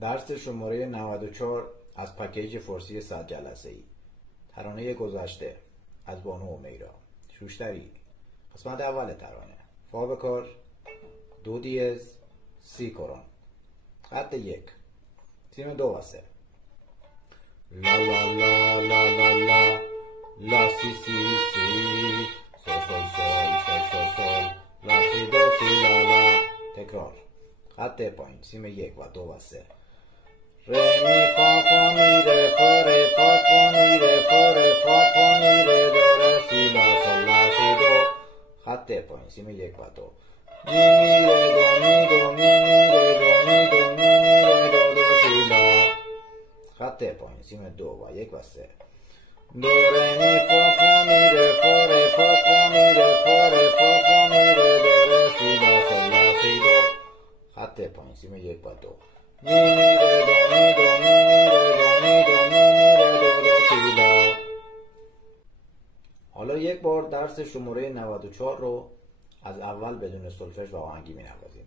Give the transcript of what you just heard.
درس شماره 94 از پکیج فارسی 100 جلسه‌ای. ترانه گذشته از بانو امیرا. شوشتری. قسمت اول ترانه. فا بکار، دو دیز، سی کرون. خط 1. تیم 2 و 3. لا لا لا لا لا لا لا سی سی سی سول سول سول سول سول سول لا سی دو سی لا لا. تکرار. خط پایین. تیم 1 و 2 و 3. ره می فا فا می ره فا ره فا فا می ره فا ره فا فا می ره دو ره سی لا سول لا سی دو. خط پایین. تیم 1 و 2. می می ره دو می دو می می ره دو می دو می می ره دو دو سی لا. خط پایین. تیم 2 و 1 و 3. دو ره می فا فا می ره فا ره فا فا می ره فا ره فا فا می ره دو ره سی لا سول لا سی دو. خط پایین. تیم 1 و 2. می می ره دو می دو می می ره دو می دو می می ره دو دو سی لا. حالا یک بار درس شماره 94 رو از اول بدون سولفژ و آهنگی می نوازیم.